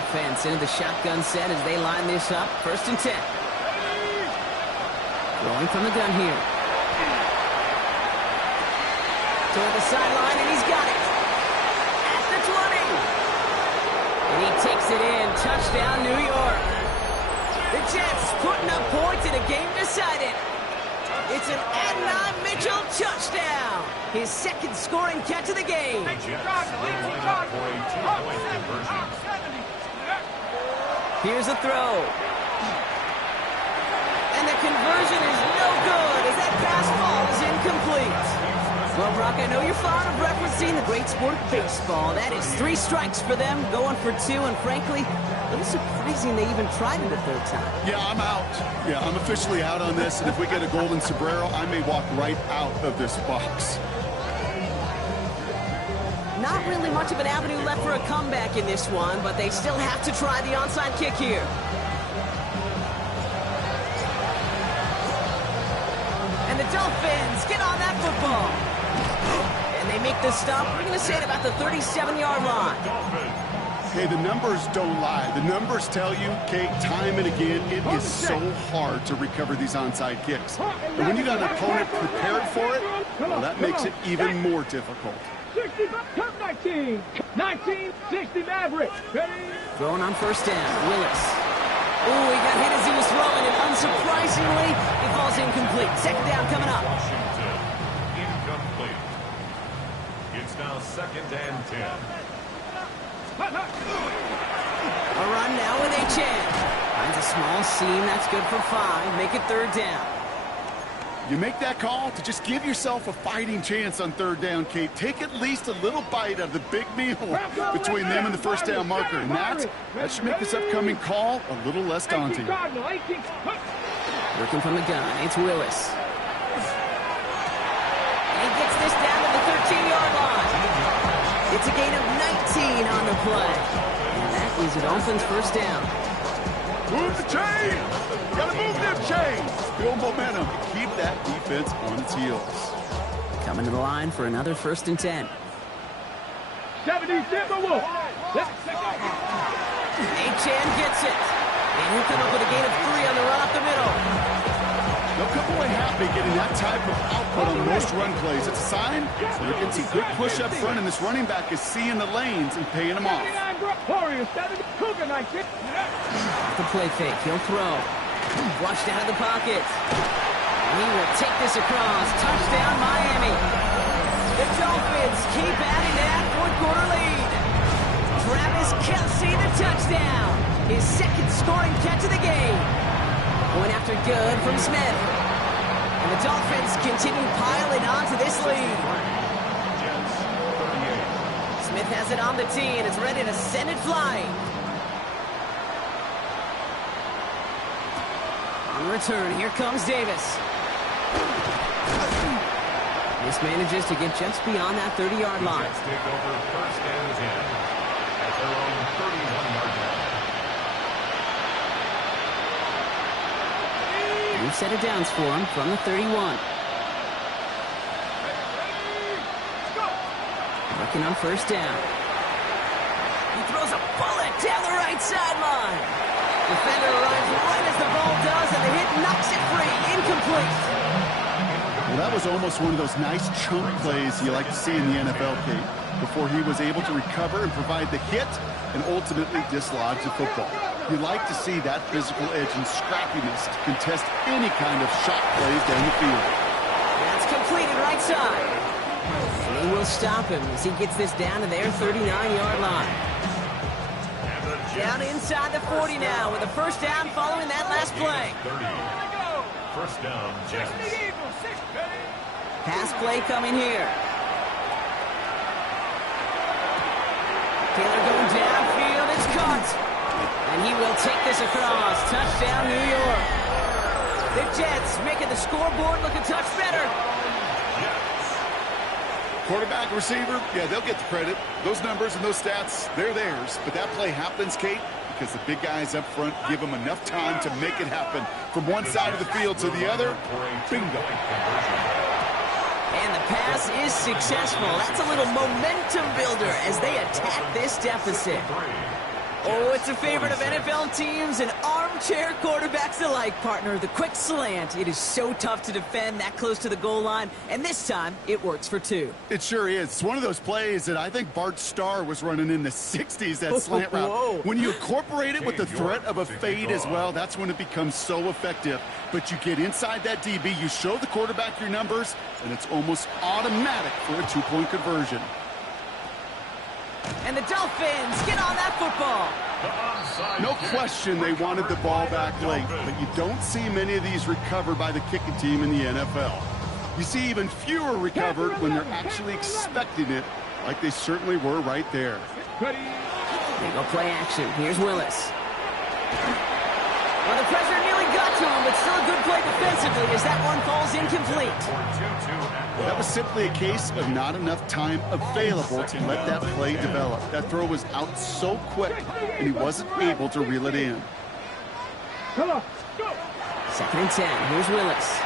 Offense into the shotgun set as they line this up. 1st and 10. Rolling from the gun here. Toward the sideline, and he's got it. At the 20. And he takes it in. Touchdown, New York. The Jets putting up points in a game decided. It's an Adnan Mitchell touchdown. His 2nd scoring catch of the game. The Jets will line up for a 2-point conversion. Here's a throw. And the conversion is no good as that pass falls incomplete. Well, Brock, I know you're fond of referencing the great sport of baseball. That is 3 strikes for them, going for 2, and frankly, a little surprising they even tried it a 3rd time. Yeah, I'm out. Yeah, I'm officially out on this, and if we get a golden sombrero, I may walk right out of this box. Not really much of an avenue left for a comeback in this one, but they still have to try the onside kick here. And the Dolphins get on that football. And they make the stop. We're going to say it about the 37-yard line. Hey, the numbers don't lie. The numbers tell you, Kate, time and again, it is so hard to recover these onside kicks. And when you got an opponent prepared for it, well, that makes it even more difficult. 60, come 19, 60 Maverick. Ready? Throwing on 1st down, Willis. Oh, he got hit as he was throwing, and unsurprisingly, it falls incomplete. 2nd down coming up. Washington, incomplete. second and 10. A run now with Achan. Finds a small seam. That's good for 5. Make it third down. You make that call to just give yourself a fighting chance on third down, Kate. Take at least a little bite of the big meal between them and the first down marker. And that should make this upcoming call a little less daunting. Working from the gun, it's Willis. And he gets this down to the 13-yard line. It's a gain of 19 on the play. And that is a Dolphins first down. Move the chain! Gotta move them chains! Build momentum. Keep that defense on its heels. Coming to the line for another first and 10. 70 Timberwolves. Achan gets it. And he'll come up with a gain of 3 on the run up the middle. They'll come away happy getting that type of output on most run plays. It's a sign they're getting some good push up front, and this running back is seeing the lanes and paying them off. Warriors 7, Cougar 19. The play fake. He'll throw. Flushed out of the pocket. He will take this across. Touchdown, Miami. The Dolphins keep adding to that fourth-quarter lead. Travis Kelce, the touchdown. His second scoring catch of the game. Going after good from Smith. And the Dolphins continue piling onto this lead. Smith has it on the tee, and it's ready to send it flying. On the return, here comes Davis. This manages to get just beyond that 30-yard line. Jets take over first and 10 at their own 31-yard line. New set of downs for him from the 31. Working on first down. He throws a bullet down the right sideline. Defender arrives right as the ball does, and the hit knocks it free. Incomplete. Well, that was almost one of those nice chunk plays you like to see in the NFL, Kate, before he was able to recover and provide the hit and ultimately dislodge the football. You like to see that physical edge and scrappiness to contest any kind of shot plays down the field. That's completed right side. And they will stop him as he gets this down to their 39-yard line. Down inside the 40 now with a first down following that last play. 30. First down, Jets. Pass play coming here. Taylor going downfield. It's caught. And he will take this across. Touchdown, New York. The Jets making the scoreboard look a touch better. Quarterback, receiver, yeah, they'll get the credit. Those numbers and those stats, they're theirs. But that play happens, Kate, because the big guys up front give them enough time to make it happen. From one side of the field to the other, bingo. And the pass is successful. That's a little momentum builder as they attack this deficit. Oh, it's a favorite of NFL teams and armchair quarterbacks alike, partner. The quick slant. It is so tough to defend that close to the goal line, and this time it works for 2. It sure is. It's one of those plays that I think Bart Starr was running in the 60s, that slant route. Whoa. When you incorporate it with the threat of a fade as well, that's when it becomes so effective. But you get inside that DB, you show the quarterback your numbers, and it's almost automatic for a 2-point conversion. And the Dolphins get on that football. No question they wanted the ball back late, but you don't see many of these recovered by the kicking team in the NFL. You see even fewer recovered when they're actually expecting it, like they certainly were right there. They go play action. Here's Willis. Well, the pressure nearly got to him, but still a good play defensively as that one falls incomplete. That was simply a case of not enough time available to let that play develop. That throw was out so quick, and he wasn't able to reel it in. Second and 10. Here's Willis.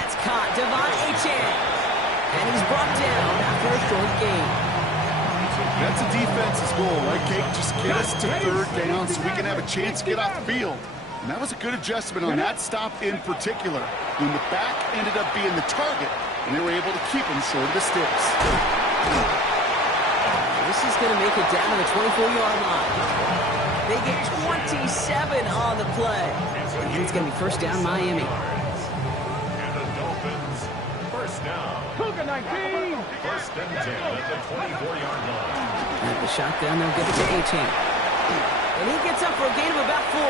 That's caught. Devon Achan. And he's brought down after a short gain. That's a defense's goal, right, Kate? Just get us to third down so we can have a chance to get off the field. And that was a good adjustment on that stop in particular, when the back ended up being the target, and they were able to keep him short of the sticks. This is going to make it down to the 24-yard line. They get 27 on the play. And it's going to be first down, Miami. And the Dolphins, first down. and 19. First and 10 at the 24-yard line. At the shotgun, they'll give it to A-Chain. And he gets up for a gain of about 4.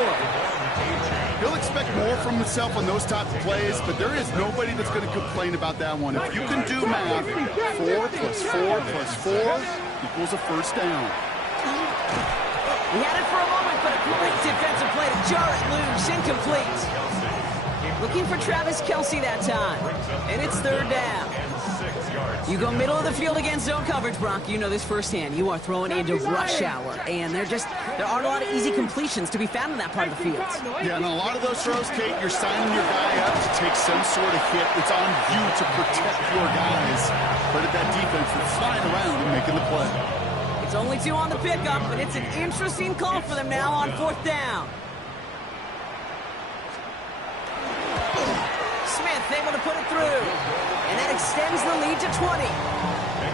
He'll expect more from himself on those type of plays, but there is nobody that's going to complain about that one. If you can do math, 4 plus 4 plus 4 equals a first down. He had it for a moment, but a great defensive play to jar it loose. Incomplete. Looking for Travis Kelce that time. And it's third down. You go middle of the field against zone coverage, Brock. You know this firsthand. You are throwing into rush hour. And there aren't a lot of easy completions to be found in that part of the field. Yeah, and a lot of those throws, Kate, you're signing your guy up to take some sort of hit. It's on you to protect your guys. But at that defense that's flying around and making the play. It's only 2 on the pickup, but it's an interesting call for them now on fourth down. Smith able to put it through. And that extends the lead to 20.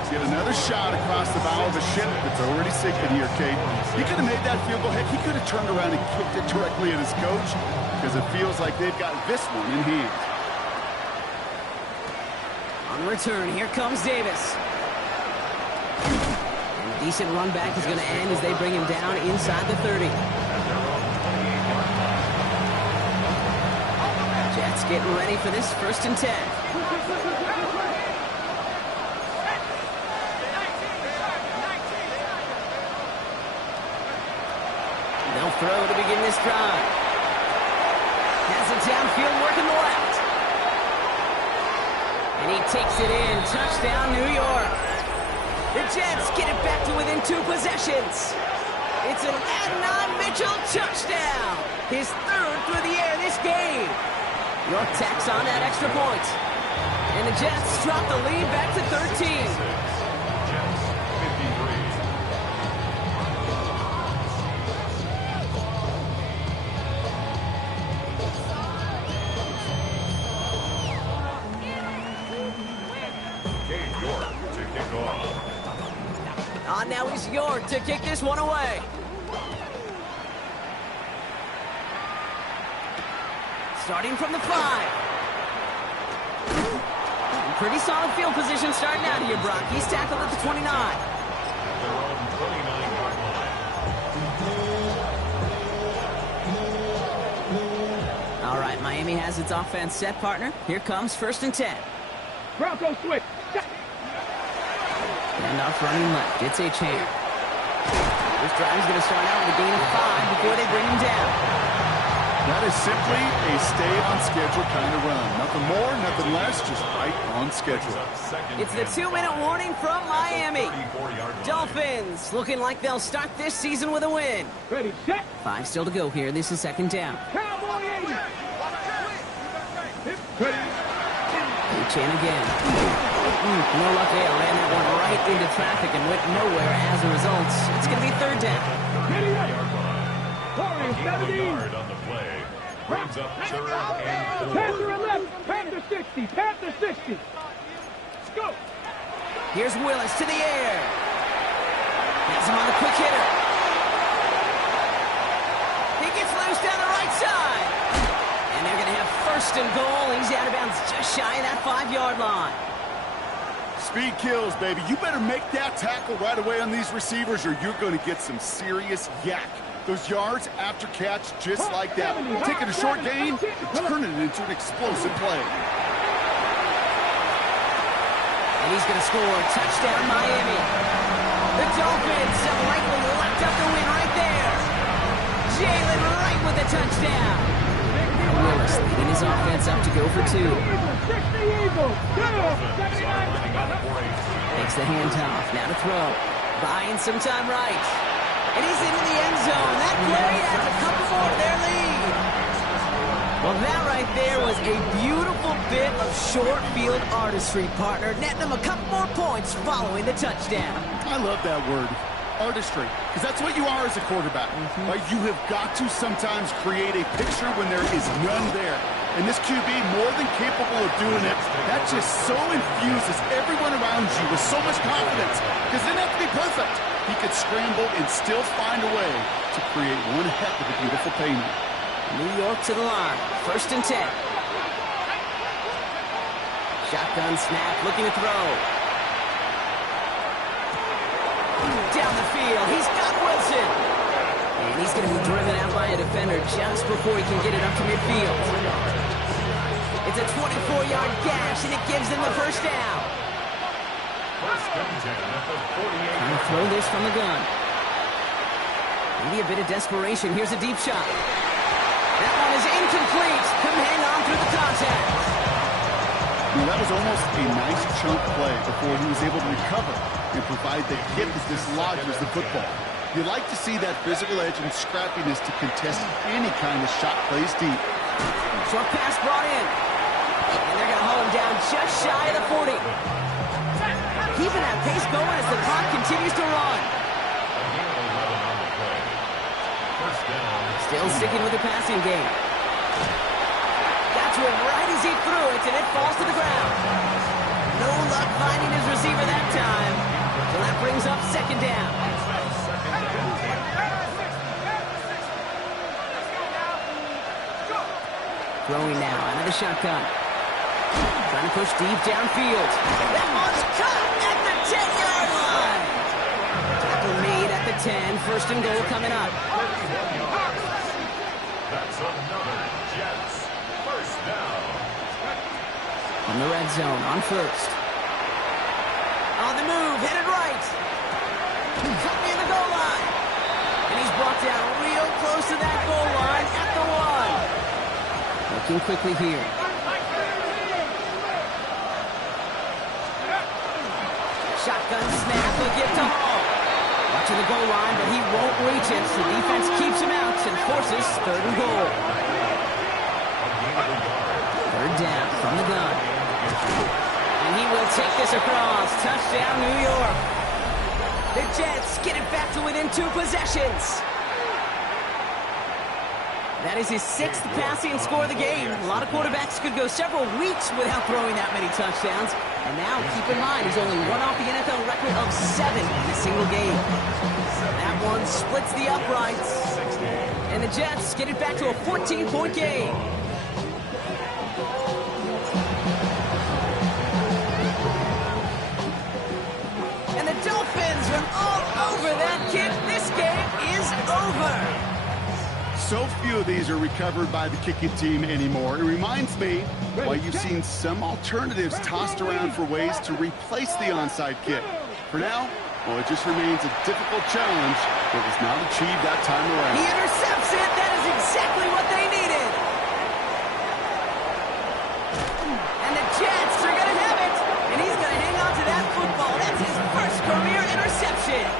Get another shot across the bow of a ship that's already sinking here, Kate. He could have made that field goal. Heck, he could have turned around and kicked it directly at his coach because it feels like they've got this one in hand. On the return, here comes Davis. And a decent run back is going to end as they bring him down inside the 30. Jets getting ready for this first and 10. They'll throw to begin this drive. Has it downfield, working the left. And he takes it in. Touchdown, New York. The Jets get it back to within 2 possessions. It's an Adnan Mitchell touchdown. His third through the air this game. York tacks on that extra point. And the Jets drop the lead back to 13. Jets 53. Now he's York to kick this one away. Starting from the 5. Pretty solid field position starting out here, Brock. He's tackled at the 29. Their own 29-yard line. All right, Miami has its offense set, partner. Here comes first and 10. Bronco switch. And off running left. It's A-Chain. This drive's going to start out with a gain of 5 before they bring him down. That is simply a stay-on-schedule kind of run. Nothing more, nothing less, just right on schedule. It's the 2-minute warning from Miami. Dolphins looking like they'll start this season with a win. Ready, set. 5 still to go here. This is second down. Cowboy 80. Ready. A-Chain again. No luck there. Ran that one right into traffic and went nowhere as a result. It's going to be third down. Giddy up. 40, 17. On the play. Brings up third and 4. Panther 11. Panther 60. Panther 60. Let's go. Here's Willis to the air. Has him on the quick hitter. He gets loose down the right side. And they're going to have first and goal. He's out of bounds just shy of that 5-yard line. Speed kills, baby. You better make that tackle right away on these receivers or you're going to get some serious yak. Those yards after catch just like that. Taking a short gain and turning it into an explosive play. And he's going to score. Touchdown, Miami. The Dolphins have likely locked up the win right there. Jalen Wright with the touchdown. Willis leading his offense up to go for 2. Takes the handoff. Now to throw. Buying some time right. And he's into the end zone. That play adds a couple more to their lead. Well, that right there was a beautiful bit of short field artistry, partner. Netting them a couple more points following the touchdown. I love that word. Artistry, because that's what you are as a quarterback. Right? You have got to sometimes create a picture when there is none there. And this QB, more than capable of doing it, that just so infuses everyone around you with so much confidence, because it doesn't have to be perfect. He could scramble and still find a way to create one heck of a beautiful painting. New York to the line, first and 10. Shotgun snap, looking to throw. Down the field, he's got Wilson. And he's going to be driven out by a defender just before he can get it up to midfield. It's a 24-yard gash, and it gives them the first down. Trying to throw this from the gun. Maybe a bit of desperation. Here's a deep shot. That one is incomplete. Couldn't hang on through the contact. That was almost a nice chunk play before he was able to recover and provide the hit that dislodges the football. You like to see that physical edge and scrappiness to contest any kind of shot plays deep. Short pass brought in. And they're going to haul him down just shy of the 40. Keeping that pace going as the clock continues to run. Still sticking with the passing game. Got to it right as he threw it, and it falls to the ground. No luck finding his receiver that time. So that brings up second down. Throwing now out of the shotgun. Trying to push deep downfield. That one's caught at the 10-yard line. Tackle made at the 10. First and goal coming up. That's another Jets first down. On the red zone, on first. On the move, headed right. Cut near the goal line. And he's brought down real close to that goal line at the 1. Looking quickly here. Shotgun snap, will get to Hall. Watching the goal line, but he won't reach it, so defense keeps him out and forces third and goal. Third down from the gun. And he will take this across. Touchdown, New York. The Jets get it back to within 2 possessions. That is his 6th passing score of the game. A lot of quarterbacks could go several weeks without throwing that many touchdowns. And now, keep in mind, he's only one off the NFL record of 7 in a single game. That one splits the uprights. And the Jets get it back to a 14-point game. And the Dolphins are all over that kid. This game is over. So few of these are recovered by the kicking team anymore. It reminds me why you've seen some alternatives tossed around for ways to replace the onside kick. For now, well, it just remains a difficult challenge that was not achieved that time around. He intercepts it. That is exactly what they needed. And the Jets are going to have it. And he's going to hang on to that football. That's his first career interception.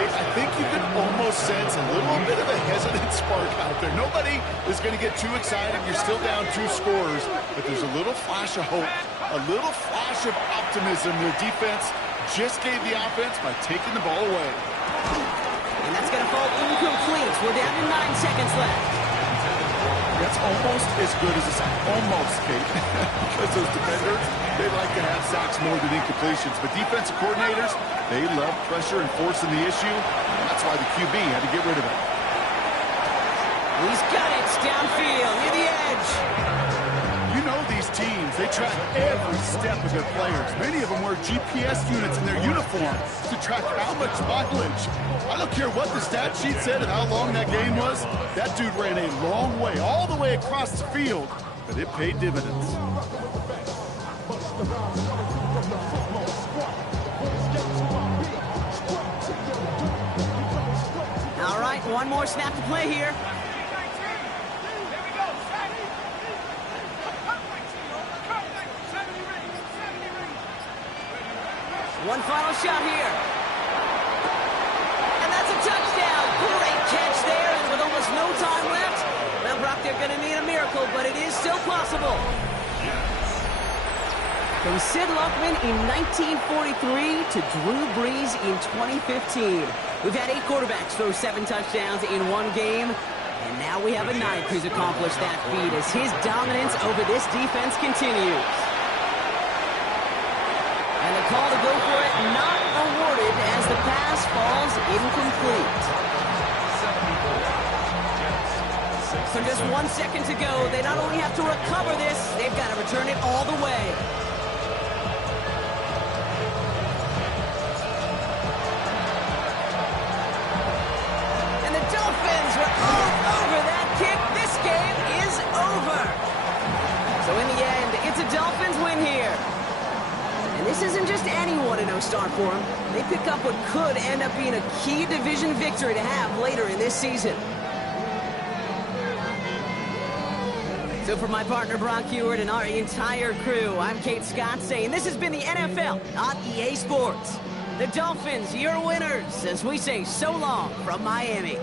I think you can almost sense a little bit of a hesitant spark out there. Nobody is going to get too excited. You're still down 2 scores, but there's a little flash of hope, a little flash of optimism. Their defense just gave the offense by taking the ball away. And that's going to fall incomplete. We're down to 9 seconds left. That's almost as good as a sack. Almost, Kate. Because those defenders, they like to have sacks more than incompletions. But defensive coordinators, they love pressure and forcing the issue. And that's why the QB had to get rid of it. He's got it downfield near the edge. You know these teams, they track every step of their players. Many of them wear GPS units in their uniform to track how much mileage. I don't care what the stat sheet said and how long that game was. That dude ran a long way, all the way across the field, but it paid dividends. All right, one more snap to play here. One final shot here. And that's a touchdown. Great catch there. And with almost no time left, well, Brock, they're going to need a miracle, but it is still possible. From Sid Luckman in 1943 to Drew Brees in 2015. We've had 8 quarterbacks throw 7 touchdowns in one game. And now we have a 9th who's accomplished that feat as his dominance over this defense continues. And the call to go for it not awarded as the pass falls incomplete. So just 1 second to go. They not only have to recover this, they've got to return it all the way. And the Dolphins are all over that kick. This game is over. So in the end, it's a Dolphins win here. And this isn't just any 1-0 start for them. They pick up what could end up being a key division victory to have later in this season. So for my partner Brock Hewitt and our entire crew, I'm Kate Scott saying this has been the NFL on EA Sports. The Dolphins, your winners, as we say so long from Miami.